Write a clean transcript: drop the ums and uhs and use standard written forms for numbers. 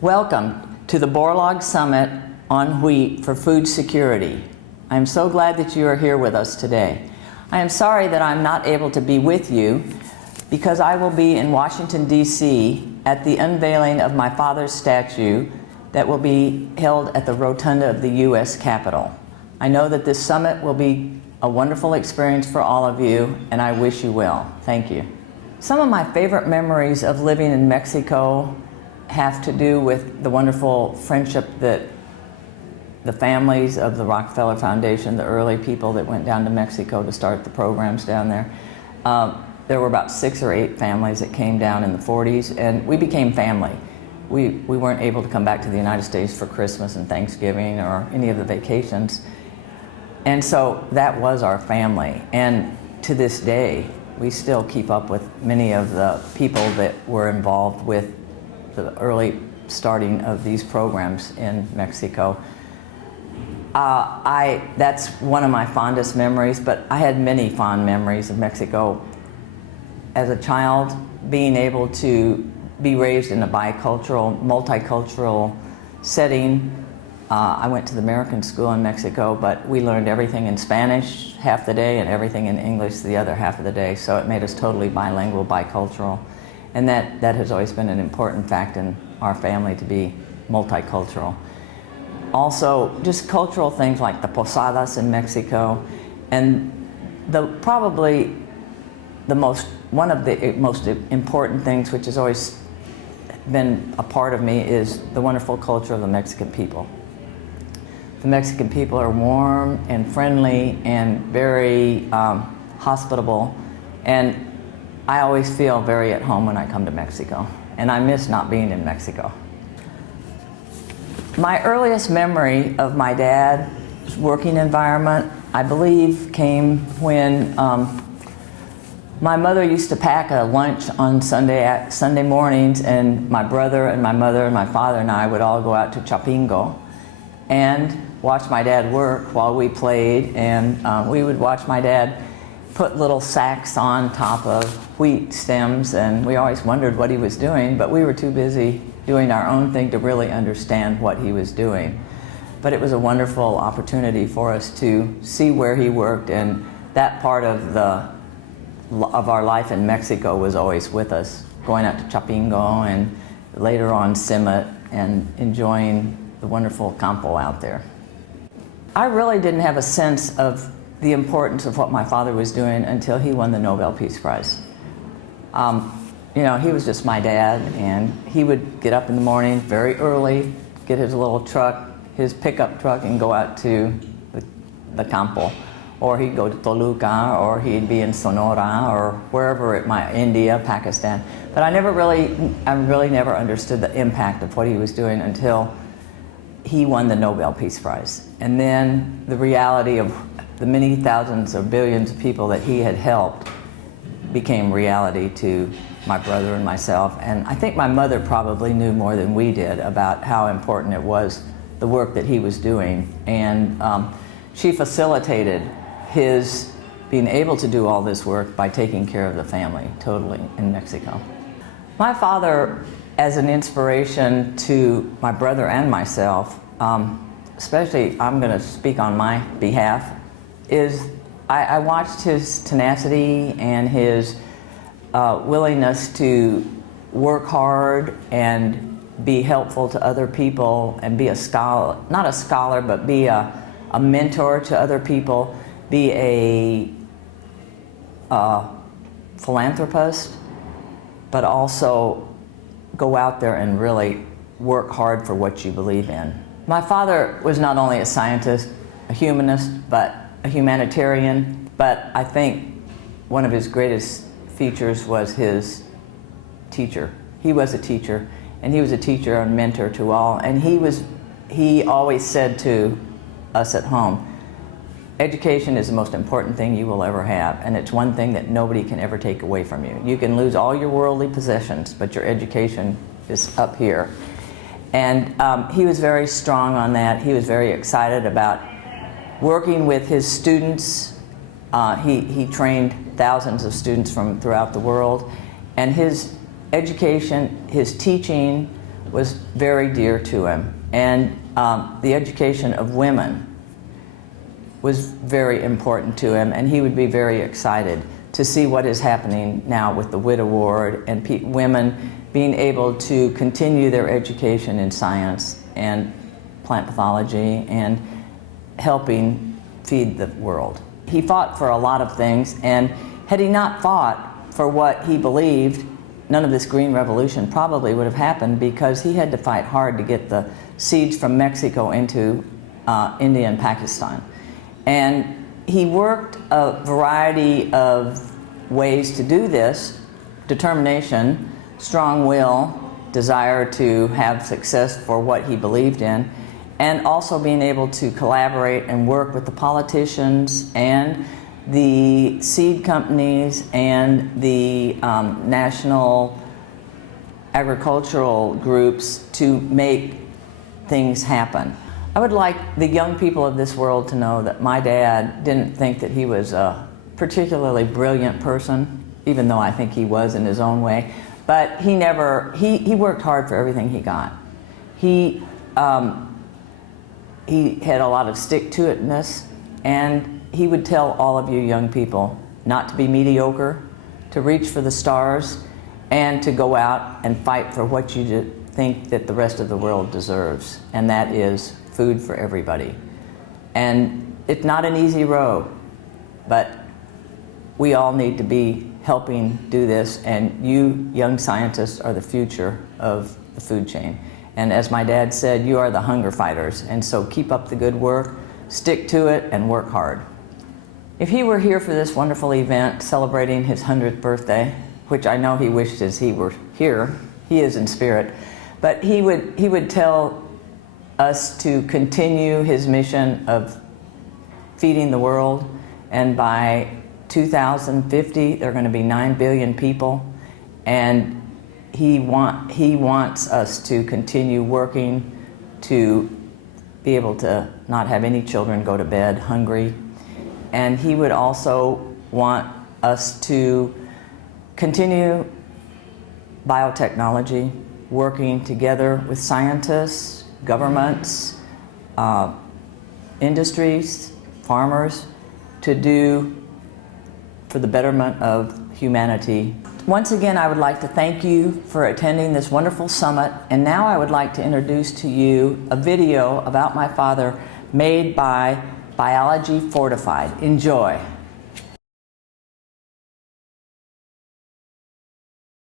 Welcome to the Borlaug Summit on Wheat for Food Security. I am so glad that you are here with us today. I am sorry that I'm not able to be with you because I will be in Washington, D.C. at the unveiling of my father's statue that will be held at the rotunda of the U.S. Capitol. I know that this summit will be a wonderful experience for all of you, and I wish you well. Thank you. Some of my favorite memories of living in Mexico have to do with the wonderful friendship that the families of the Rockefeller Foundation, the early people that went down to Mexico to start the programs down there. There were about 6 or 8 families that came down in the 40s, and we became family. We weren't able to come back to the United States for Christmas and Thanksgiving or any of the vacations. And so that was our family. And to this day, we still keep up with many of the people that were involved with the early starting of these programs in Mexico. That's one of my fondest memories, but I had many fond memories of Mexico. As a child, being able to be raised in a bicultural, multicultural setting. I went to the American school in Mexico, but we learned everything in Spanish half the day and everything in English the other half of the day, so it made us totally bilingual, bicultural. And that has always been an important fact in our family, to be multicultural. Also, just cultural things like the posadas in Mexico, and probably one of the most important things, which has always been a part of me, is the wonderful culture of the Mexican people. The Mexican people are warm and friendly and very hospitable, and I always feel very at home when I come to Mexico, and I miss not being in Mexico. My earliest memory of my dad's working environment, I believe, came when my mother used to pack a lunch on Sunday mornings, and my brother and my mother and my father and I would all go out to Chapingo and watch my dad work while we played, and we would watch my dad put little sacks on top of wheat stems, and we always wondered what he was doing, but we were too busy doing our own thing to really understand what he was doing. But it was a wonderful opportunity for us to see where he worked, and that part of our life in Mexico was always with us, going out to Chapingo and later on CIMMYT, and enjoying the wonderful campo out there. I really didn't have a sense of the importance of what my father was doing until he won the Nobel Peace Prize. You know, he was just my dad, and he would get up in the morning very early, get his little truck, his pickup truck, and go out to the campo. Or he'd go to Toluca, or he'd be in Sonora, or wherever it might, India, Pakistan. But I really never understood the impact of what he was doing until he won the Nobel Peace Prize. And then the reality of the many thousands or billions of people that he had helped became reality to my brother and myself. And I think my mother probably knew more than we did about how important it was, the work that he was doing. And she facilitated his being able to do all this work by taking care of the family totally in Mexico. My father, as an inspiration to my brother and myself, especially, I'm going to speak on my behalf, is I watched his tenacity and his willingness to work hard and be helpful to other people and be a scholar, not a scholar, but be a mentor to other people, be a philanthropist, but also go out there and really work hard for what you believe in. My father was not only a scientist, a humanist, but a humanitarian, but I think one of his greatest features was his teacher. He was a teacher, and he was a teacher and mentor to all, and he always said to us at home, education is the most important thing you will ever have, and it's one thing that nobody can ever take away from you. You can lose all your worldly possessions, but your education is up here. And he was very strong on that. He was very excited about working with his students. He trained thousands of students from throughout the world, and his education, his teaching was very dear to him, and the education of women was very important to him, and he would be very excited to see what is happening now with the WIT Award and women being able to continue their education in science and plant pathology and helping feed the world. He fought for a lot of things, and had he not fought for what he believed, none of this green revolution probably would have happened, because he had to fight hard to get the seeds from Mexico into India and Pakistan. And he worked a variety of ways to do this: determination, strong will, desire to have success for what he believed in, and also being able to collaborate and work with the politicians and the seed companies and the national agricultural groups to make things happen. I would like the young people of this world to know that my dad didn't think that he was a particularly brilliant person, even though I think he was in his own way, but he worked hard for everything he got. He had a lot of stick-to-itness, and he would tell all of you young people not to be mediocre, to reach for the stars, and to go out and fight for what you think that the rest of the world deserves, and that is food for everybody. And it's not an easy road, but we all need to be helping do this, and you young scientists are the future of the food chain. And as my dad said, you are the hunger fighters, and so keep up the good work, stick to it, and work hard. If he were here for this wonderful event celebrating his 100th birthday, which I know he wishes he were here, he is in spirit, but he would tell us to continue his mission of feeding the world, and by 2050 there are going to be 9 billion people, and he wants us to continue working to be able to not have any children go to bed hungry. And he would also want us to continue biotechnology, working together with scientists, governments, industries, farmers, to do for the betterment of humanity. Once again, I would like to thank you for attending this wonderful summit, and now I would like to introduce to you a video about my father made by Biology Fortified. Enjoy.